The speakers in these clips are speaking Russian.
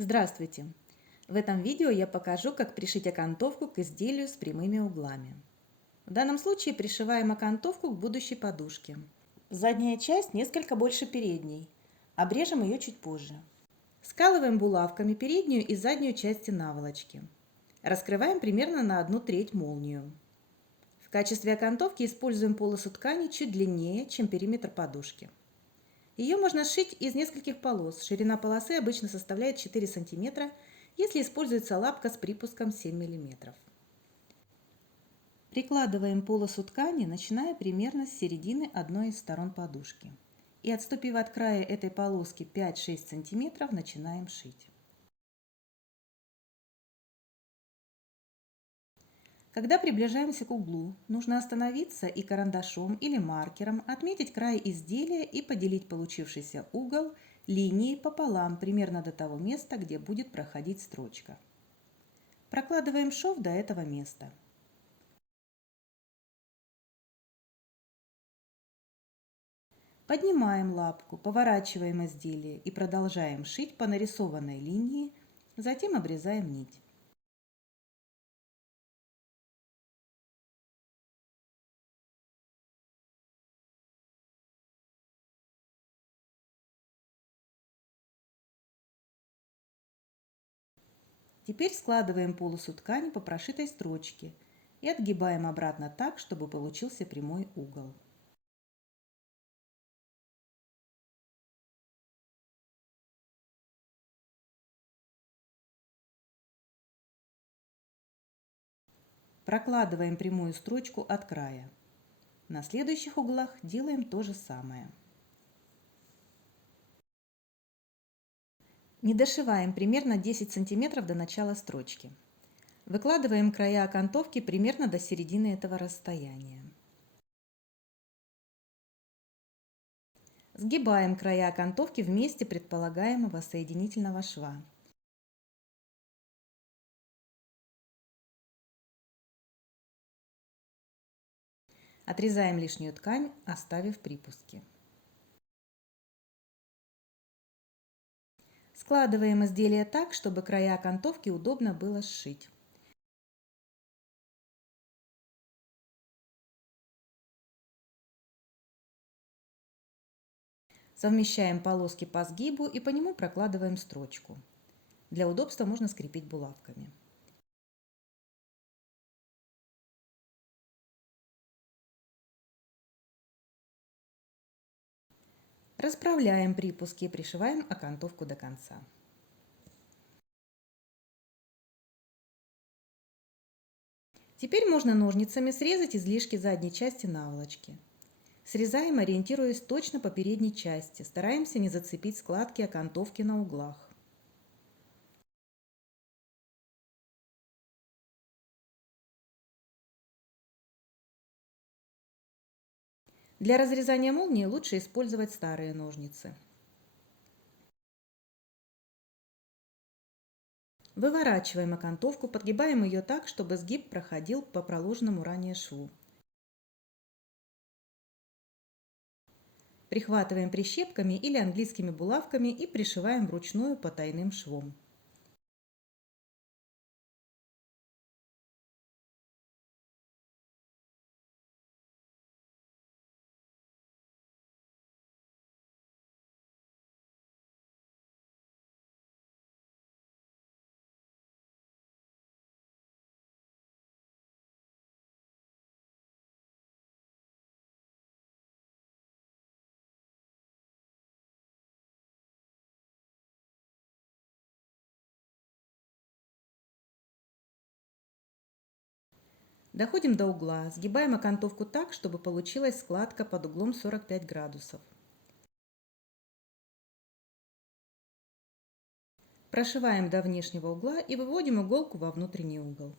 Здравствуйте! В этом видео я покажу, как пришить окантовку к изделию с прямыми углами. В данном случае пришиваем окантовку к будущей подушке. Задняя часть несколько больше передней. Обрежем ее чуть позже. Скалываем булавками переднюю и заднюю части наволочки. Раскрываем примерно на 1/3 молнию. В качестве окантовки используем полосу ткани чуть длиннее, чем периметр подушки. Ее можно сшить из нескольких полос. Ширина полосы обычно составляет 4 см, если используется лапка с припуском 7 мм. Прикладываем полосу ткани, начиная примерно с середины одной из сторон подушки. И отступив от края этой полоски 5-6 см, начинаем шить. Когда приближаемся к углу, нужно остановиться и карандашом или маркером отметить край изделия и поделить получившийся угол линией пополам, примерно до того места, где будет проходить строчка. Прокладываем шов до этого места. Поднимаем лапку, поворачиваем изделие и продолжаем шить по нарисованной линии, затем обрезаем нить. Теперь складываем полосу ткани по прошитой строчке и отгибаем обратно так, чтобы получился прямой угол. Прокладываем прямую строчку от края. На следующих углах делаем то же самое. Не дошиваем примерно 10 см до начала строчки. Выкладываем края окантовки примерно до середины этого расстояния. Сгибаем края окантовки в месте предполагаемого соединительного шва. Отрезаем лишнюю ткань, оставив припуски. Складываем изделие так, чтобы края окантовки удобно было сшить. Совмещаем полоски по сгибу и по нему прокладываем строчку. Для удобства можно скрепить булавками. Расправляем припуски и пришиваем окантовку до конца. Теперь можно ножницами срезать излишки задней части наволочки. Срезаем, ориентируясь точно по передней части. Стараемся не зацепить складки окантовки на углах. Для разрезания молнии лучше использовать старые ножницы. Выворачиваем окантовку, подгибаем ее так, чтобы сгиб проходил по проложенному ранее шву. Прихватываем прищепками или английскими булавками и пришиваем вручную потайным швом. Доходим до угла, сгибаем окантовку так, чтобы получилась складка под углом 45 градусов. Прошиваем до внешнего угла и выводим иголку во внутренний угол.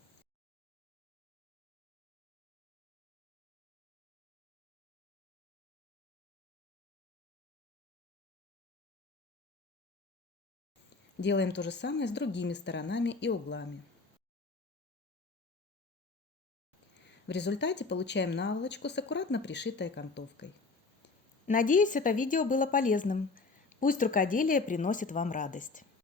Делаем то же самое с другими сторонами и углами. В результате получаем наволочку с аккуратно пришитой окантовкой. Надеюсь, это видео было полезным. Пусть рукоделие приносит вам радость.